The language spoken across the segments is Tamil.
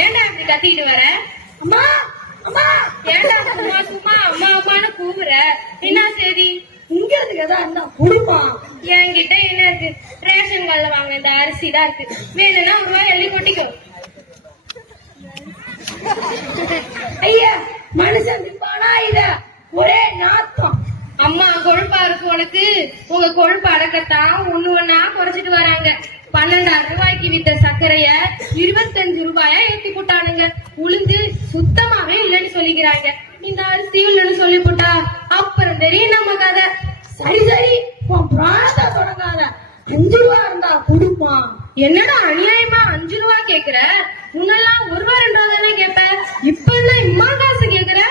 ஏன்டா இப்படி கத்திட்டு வர? அம்மா அம்மா. ஏன்டா சும்மா சும்மா அம்மா அம்மான்னு கூவுற? என்ன சரி? இங்க இருக்கு ஏதா இருந்தா குடுமா. என்கிட்ட என்ன இருக்கு? ரேஷன் கார்டுல வாங்க இந்த அரிசி தான் இருக்கு. வேணும்னா ஒரு ரூபாய் எழுதி கொட்டிக்கோ. ஐயா மனுஷன் திப்பானா இத? ஒரே நாத்தம். அம்மா கொழுப்பா இருக்கு உனக்கு. உங்க கொழுப்பு அடக்கத்தான் ஒண்ணு ஒண்ணா குறைச்சிட்டு வராங்க. பன்னெண்டாயிரம் ரூபாய்க்கு வித்த சர்க்கரைய இருபத்தஞ்சு ரூபாயா ஏத்தி போட்டானுங்க உளுந்து சுத்தமாவே இல்லைன்னு சொல்லிக்கிறாங்க இந்த அரிசி இல்லைன்னு சொல்லி போட்டா அப்புறம் தெரியும் நம்ம கதை சரி சரி உன் பிராணத்தை தொடங்காத அஞ்சு ரூபா இருந்தா குடுமா என்னடா அநியாயமா அஞ்சு ரூபா கேக்குற முன்னெல்லாம் ஒரு ரூபா ரெண்டு ரூபா தானே கேப்ப இப்பெல்லாம் இம்மா காசு கேக்குற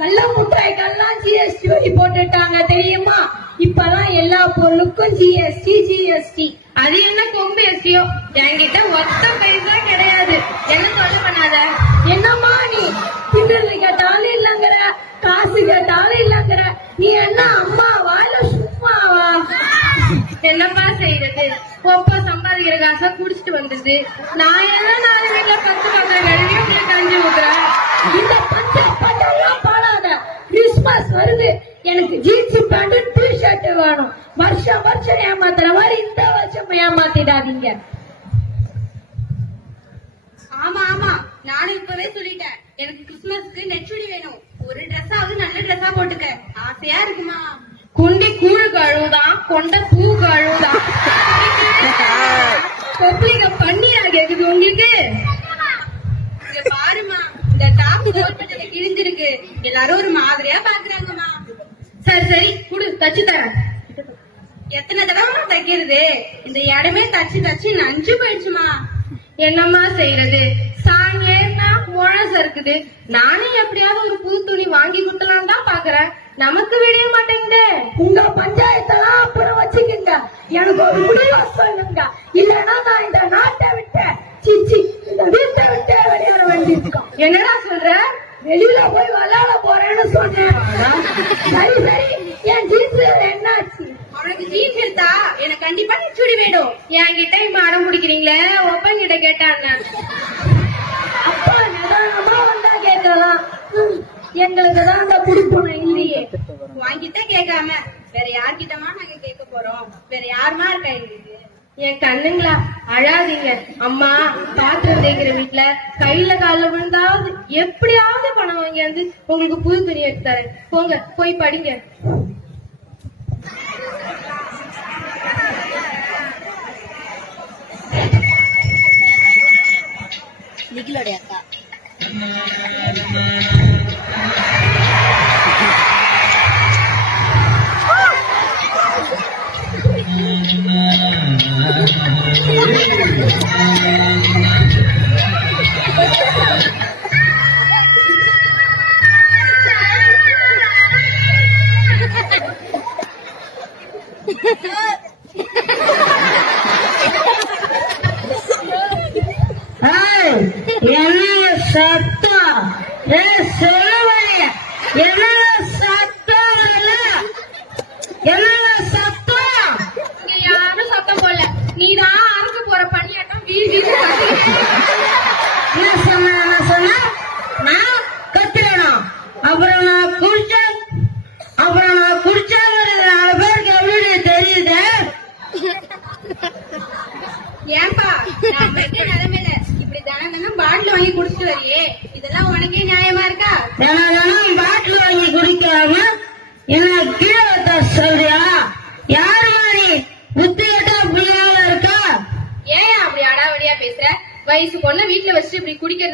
கள்ள முட்டாய்க்கெல்லாம் ஜிஎஸ்டி போட்டுட்டாங்க தெரியுமா? இப்பெல்லாம் எல்லா பொருளுக்கும் ஜிஎஸ்டி ஜிஎஸ்டி அது என்ன கொம்பு எஸ்டியோ என்கிட்ட ஒத்த பைசா கிடையாது. என்ன சொல்ல பண்ணாத? என்னம்மா நீ? பின்னல் கேட்டாலும் இல்லங்கிற காசு கேட்டாலும் இல்லங்கிற. நீ என்ன அம்மா வாயில சும்மாவா என்னப்பா செய்யறது ஒப்பா சம்பாதிக்கிற காசை குடிச்சிட்டு வந்துருது நான் எல்லாம் நாலு வீட்டுல பத்து பத்து கழுவி உங்களுக்கு கஞ்சி இந்த கிறிஸ்மஸ் வருது. எனக்கு ஜீன்ஸ் பேண்ட் டி ஷர்ட் வேணும். வருஷம் வருஷம் ஏமாத்துற மாதிரி இந்த வருஷம் ஏமாத்திடாதீங்க. ஆமா ஆமா. நானும் இப்பவே சொல்லிட்டேன். எனக்கு கிறிஸ்துமஸ்க்கு நெச்சுடி வேணும். ஒரு ட்ரெஸ்ஸாவது நல்ல ட்ரெஸ்ஸா போட்டுக்க. ஆசையா இருக்குமா? குண்டி கூழ் கழுவுதான் கொண்ட பூ கழுவுதான். பன்னீரா கேக்குது உங்களுக்கு? இந்த டாப் கவர்மெண்ட்ல கிழிஞ்சிருக்கு. எல்லாரும் ஒரு மாதிரியா பாக்குறாங்கம்மா. சரி சரி குடு தச்சு தரேன். எத்தனை தடவை தைக்கிறது? இந்த இடமே தச்சு தச்சு நஞ்சு போயிடுச்சுமா. என்னம்மா செய்யறது? சாயேன்னா முழசு இருக்குது நானே எப்படியாவது ஒரு புது துணி வாங்கி கொடுத்தலாம் தான் பாக்குறேன். நமக்கு விடிய மாட்டேங்குதே. உங்க பஞ்சாயத்தெல்லாம் அப்புறம் வச்சுக்கிங்க. எனக்கு ஒரு முடிவு சொல்லுங்க. இல்லன்னா நான் இந்த நாட்டை விட்டு சிச்சி இந்த வீட்டை விட்டு என்னடா சொல்ற? வெளியில போய் விளையாட போறேன்னு சொன்னேன். சரி சரி. என் ஜீன்ஸ் என்னாச்சு? உனக்கு ஜீன்ஸ் எடுத்தா எனக்கு கண்டிப்பா சுடி வேணும். என்கிட்ட இப்ப அடம் பிடிக்கிறீங்களே? ஒப்பங்கிட்ட கேட்டான் அப்பா நிதானமா வந்தா கேட்கலாம். எங்களுக்கு தான் அந்த குடிப்பணம் இல்லையே. வாங்கிட்ட கேட்காம வேற யார்கிட்டமா நாங்க கேட்க போறோம்? வேற யாருமா இருக்கா எங்களுக்கு என் கண்ணுங்களா அழாதீங்க. அம்மா பாத்திரம் தேய்க்கிற வீட்டுல கையில கால்ல விழுந்தாவது எப்படியாவது பணம் வாங்கியாந்து உங்களுக்கு புது துணி எடுத்து தரேன். போங்க போய் படிங்க. நிகிலோடைய அக்கா.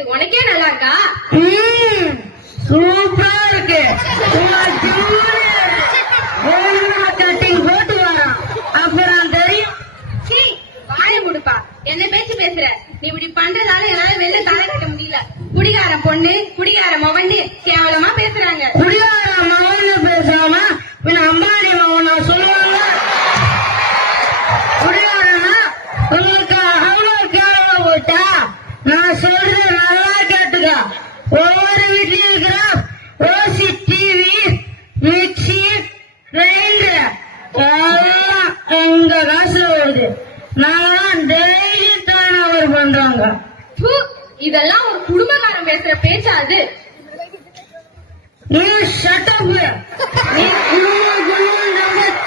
குடிக்கிறது உனக்கே நல்லா இருக்கா சூப்பரா இருக்கு என்ன பேச்சு பேசுற? நீ இப்படி பண்றதால என்னால வெளில தலை கட்ட முடியல. குடிகார பொண்ணு குடிகார மவன்னு கேவலமா பேசுறாங்க மகன்னு பேசாம பின்ன அம்பானி மகனா சொல்லுவாங்க குடியாரனா உங்களுக்கு அவ்வளவு கேவலமா போயிட்டா நான் சொல்றது நல்லா கேட்டுக்க ஒவ்வொரு வீட்லயும் இருக்கிற ஓசி டிவி மிக்சி கிரைண்டர் எல்லாம் எங்க காசுல வருது நாங்களாம் டெய்லி தானே அவர் பண்றாங்க ப்பு, இதெல்லாம் ஒரு குடும்பக்காரன் பேசுற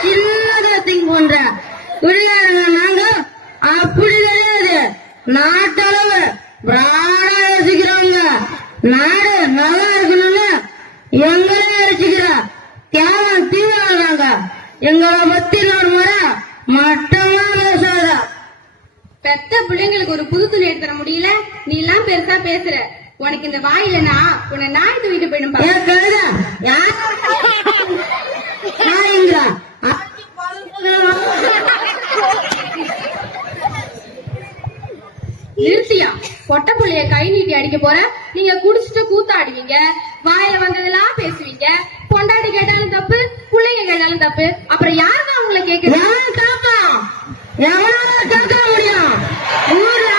சின்னதா திங்க் பண்ற குடிகாரங்க நாங்க அப்படி கிடையாது. நாட்டளவு பிராடா யோசிக்கிறவங்க நாடு நல்லா இருக்கணும்னு எங்களே யோசிக்கிற தியாகம் தீவிரங்க எங்களை பத்தி ஒரு முறை மட்டமா பேசாத. பெத்த பிள்ளைங்களுக்கு ஒரு புது துணி எடுத்து தர முடியல? நீ எல்லாம் பெருசா பேசுற. உனக்கு இந்த வாயிலனா உன்னை நாய் தூக்கிட்டு போயிடும் நாயங்களா? நிறுத்தியா? பொட்ட புள்ளைய கை நீட்டி அடிக்க போற? நீங்க குடிச்சிட்டு கூத்தாடுவீங்க வாயில வந்ததெல்லாம் பேசுவீங்க. பொண்டாட்டி கேட்டாலும் தப்பு பிள்ளைங்க கேட்டாலும் தப்பு. அப்புறம் யாருதான் உங்களை கேக்குது யாரும் கேட்பான் எவனால கேட்க முடியும் ஊர்ல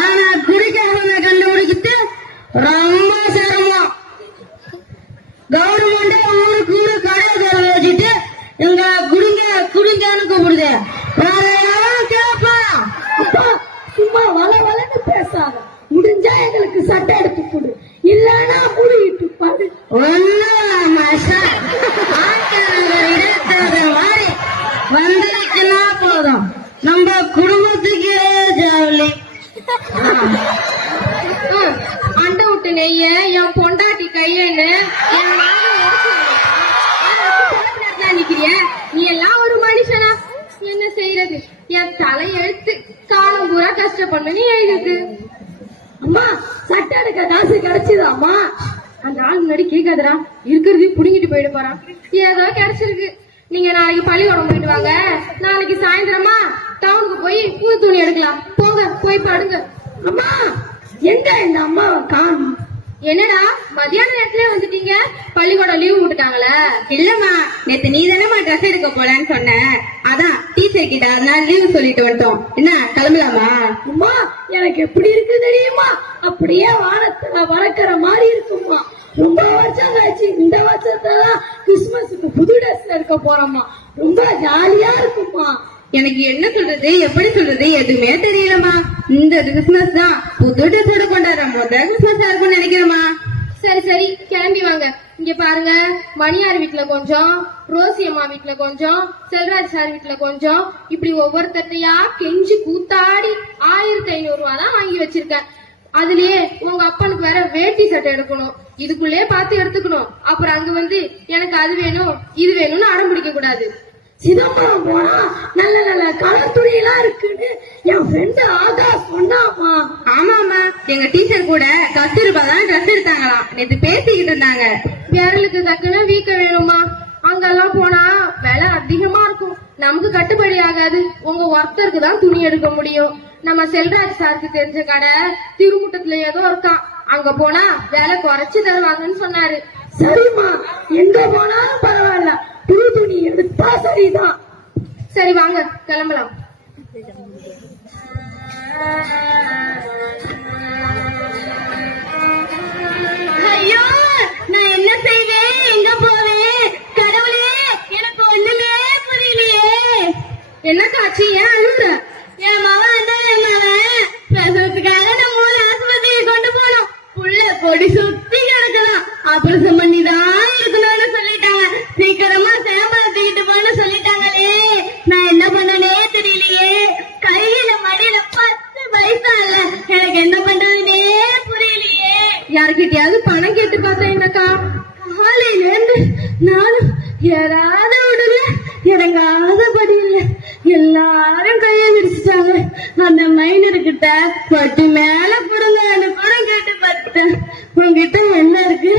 ஆனா குடிக்கிறவனை கண்டுபிடிக்கிட்டு ரொம்ப சிரமம் கவர்மெண்டே ஊருக்கு ஊரு கடையை திறந்து வச்சுட்டு எங்க குடிங்க குடிங்கன்னு கூப்பிடுது வேற எவன் கேட்பான் அப்பா சும்மா வள வளன்னு பேசாத முடிஞ்சா எங்களுக்கு சட்டை எடுத்து கொடு. இல்லன்னா முடிட்டு பாரு ஒன்னும் மாதிரி வந்திருக்குன்னா போதும். நம்ம குடும்பத்துக்கே ஹம், அண்டை விட்டு நெய்ய என் பொண்டாட்டி கையன்னு நிக்கிறிய. நீ எல்லாம் ஒரு மனுஷனா? என்ன செய்யறது என் தலை எழுத்து காலம் பூரா கஷ்டப்படணும். நீ அம்மா சட்டை காசு கிடைச்சது அம்மா அந்த ஆள் முன்னாடி கேட்காதரா இருக்கிறதையும் புடுங்கிட்டு போயிட போறான் ஏதோ கிடைச்சிருக்கு. நீங்க நாளைக்கு பள்ளிக்கூடம் போயிட்டு வாங்க. நாளைக்கு சாயந்தரமா டவுனுக்கு போய் புது துணி எடுக்கலாம். போங்க போய் படுங்க அம்மா எங்க இந்த அம்மாவை காணும்? என்னடா மதியான நேரத்துல வந்துட்டீங்க? பள்ளிக்கூடம் லீவு விட்டுட்டாங்களா? இல்லம்மா நேத்து நீ தானே ட்ரெஸ் எடுக்க போலன்னு சொன்ன. அதான் டீச்சர் கிட்ட அதனால லீவு சொல்லிட்டு வந்துட்டோம். என்ன கிளம்பலாமா? அம்மா எனக்கு எப்படி இருக்கு தெரியுமா? அப்படியே வானத்துல வளர்க்கிற மாதிரி இருக்குமா ரொம்ப வருஷம் ஆச்சு இந்த வருஷத்துல கிறிஸ்துமஸுக்கு புது ட்ரெஸ் எடுக்க போறோம்மா. ரொம்ப ஜாலியா இருக்குமா எனக்கு என்ன சொல்றது எப்படி சொல்றது எதுவுமே தெரியலமா இந்த கிறிஸ்துமஸ் தான் புது ட்ரெஸ்ஸோட கொண்டாடுற முதல் கிறிஸ்துமஸ் இருக்கும்னு நினைக்கிறேமா சரி சரி கிளம்பி வாங்க. இங்க பாருங்க மணியார் வீட்டுல கொஞ்சம் ரோசி அம்மா வீட்டுல கொஞ்சம் செல்வராஜ் சார் வீட்டுல கொஞ்சம். இப்படி ஒவ்வொருத்தட்டையா கெஞ்சி கூத்தாடி ஆயிரத்தி ஐநூறு ரூபா தான் வாங்கி வச்சிருக்கேன். அதுலயே உங்க அப்பனுக்கு வேற வேட்டி சட்டை எடுக்கணும். இதுக்குள்ளே பார்த்து எடுத்துக்கணும். அப்புறம் அங்க வந்து எனக்கு அது வேணும் இது வேணும்னு அடம் பிடிக்க கூடாது. சிதம்பரம் போனா நல்ல நல்ல கலர் துணி எல்லாம் இருக்குன்னு என் ஃப்ரெண்டு ஆகா சொன்னாமா. ஆமாமா எங்க டீச்சர் கூட கஸ்தூர்பா தான் ட்ரெஸ் எடுத்தாங்களாம் நேத்து பேசிக்கிட்டு இருந்தாங்க. விரலுக்கு தக்கன வீக்க வேணுமா அங்கெல்லாம் போனா விலை அதிகமா இருக்கும். நமக்கு கட்டுப்படி ஆகாது. உங்க ஒருத்தருக்கு தான் துணி எடுக்க முடியும். நம்ம செல்வராஜ் சாருக்கு தெரிஞ்ச கடை திருமுட்டத்துல ஏதோ இருக்கான் அங்க போனா விலை குறைச்சு தருவாங்கன்னு சொன்னாரு. சரிம்மா. எங்க போனாலும் பரவாயில்ல. புது துணி எடுத்தா சரிதான் சரி வாங்க கிளம்பலாம். ஐயோ நான் என்ன செய்வேன்? எங்க போவேன் கடவுளே எனக்கு ஒண்ணுமே புரியலையே. என்ன காட்சி? ஏன் அழுகுற என் மகன் தான் என் மகன். பிரசவத்துக்காக நம்ம ஊர் ஆஸ்பத்திரியை கொண்டு போனோம். புள்ள பொடி சுத்தி கிடக்குதான். ஆபரேஷன் பண்ணி தான் இருக்கணும்னு சொல்லிட்டாங்க சீக்கிரமா சேம்பலை தூக்கிட்டு போன்னு சொல்லிட்டாங்களே. நான் என்ன பண்ணனே தெரியலையே. கையில மடியில பத்து பைசா இல்ல. எனக்கு என்ன பண்றதுனே புரியலையே. யாருக்கிட்டயாவது பணம் கேட்டு பார்த்தா என்னக்கா? காலையில இருந்து நானும் ஏறாத விடல இறங்காத படி இல்ல எல்லாரும் கையை விரிச்சிட்டாங்க. அந்த மைனர் கிட்ட பட்டி மேல கொடுங்க அந்த பணம் கேட்டு பார்த்தேன். உங்ககிட்ட என்ன இருக்கு?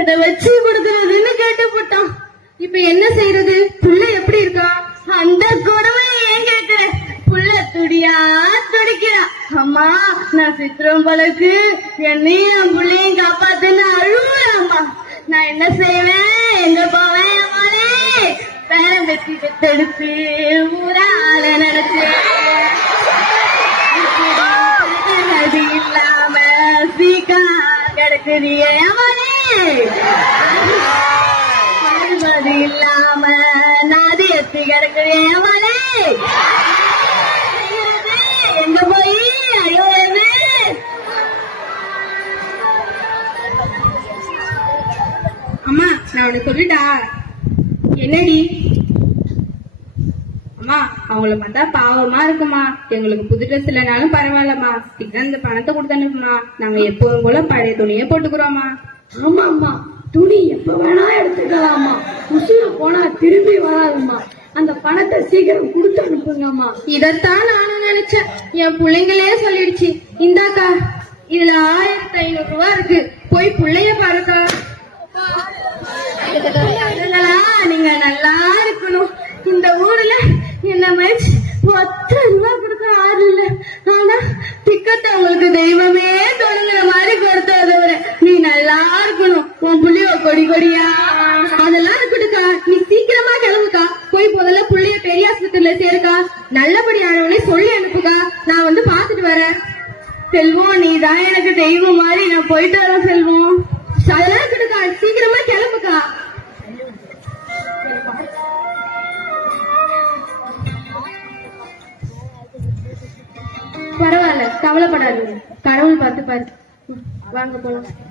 எதை வச்சு கொடுக்கறதுன்னு கேட்டு போட்டான். இப்ப என்ன செய்யறது புள்ள எப்படி இருக்கா? அந்த கொடுமை ஏன் கேக்குற புள்ள துடியா துடிக்கிறா. அம்மா நான் சித்திரம் பழக்கு என்னையும் என் புள்ளையும் காப்பாத்துன்னு அழுவுறேன் அம்மா. நான் என்ன செய்வேன்? எங்க போவேன் அம்மாலே பேரம் வெட்டி பெத்தெடுத்து ஊரால நினைச்சு அது இல்லாம சீக்கா கிடக்குறியே அம்மாலே கிடக்குது ஏமாலே எங்க போய்? ஐயோ அம்மா நான் உனக்கு சொல்லிட்டா? என்னடி? அம்மா அவங்கள பார்த்தா பாவமா இருக்குமா? எங்களுக்கு புது ட்ரெஸ் இல்லைனாலும் பரவாயில்லம்மா. சீக்கிரம் இந்த பணத்தை கொடுத்து அனுப்புமா. நாங்க எப்பவும் போல பழைய துணியே போட்டுக்கிறோமா ஆமா ஆமா துணி எப்ப வேணா எடுத்துக்கலாமா? உசுறு போனா திரும்பி வராதும்மா அந்த பணத்தை சீக்கிரம் கொடுத்து அனுப்புங்கம்மா. இதத்தான் நானும் நினைச்சேன். என் பிள்ளைங்களே சொல்லிடுச்சு இந்தாக்கா இதுல ஆயிரத்தி ஐநூறு ரூபா இருக்கு. போய் பிள்ளைய பாருக்கா. நீங்க நல்லா இருக்கணும். இந்த ஊர்ல என்ன மாதிரி தெய்வம் மாதிரி நான் போயிட்டு வரேன் செல்வம். அதெல்லாம் இருக்கட்டுக்கா சீக்கிரமா கிளம்புக்கா. பரவாயில்ல கவலைப்படாதீங்க. கடவுள் பார்த்து பாரு வாங்க போலாம்.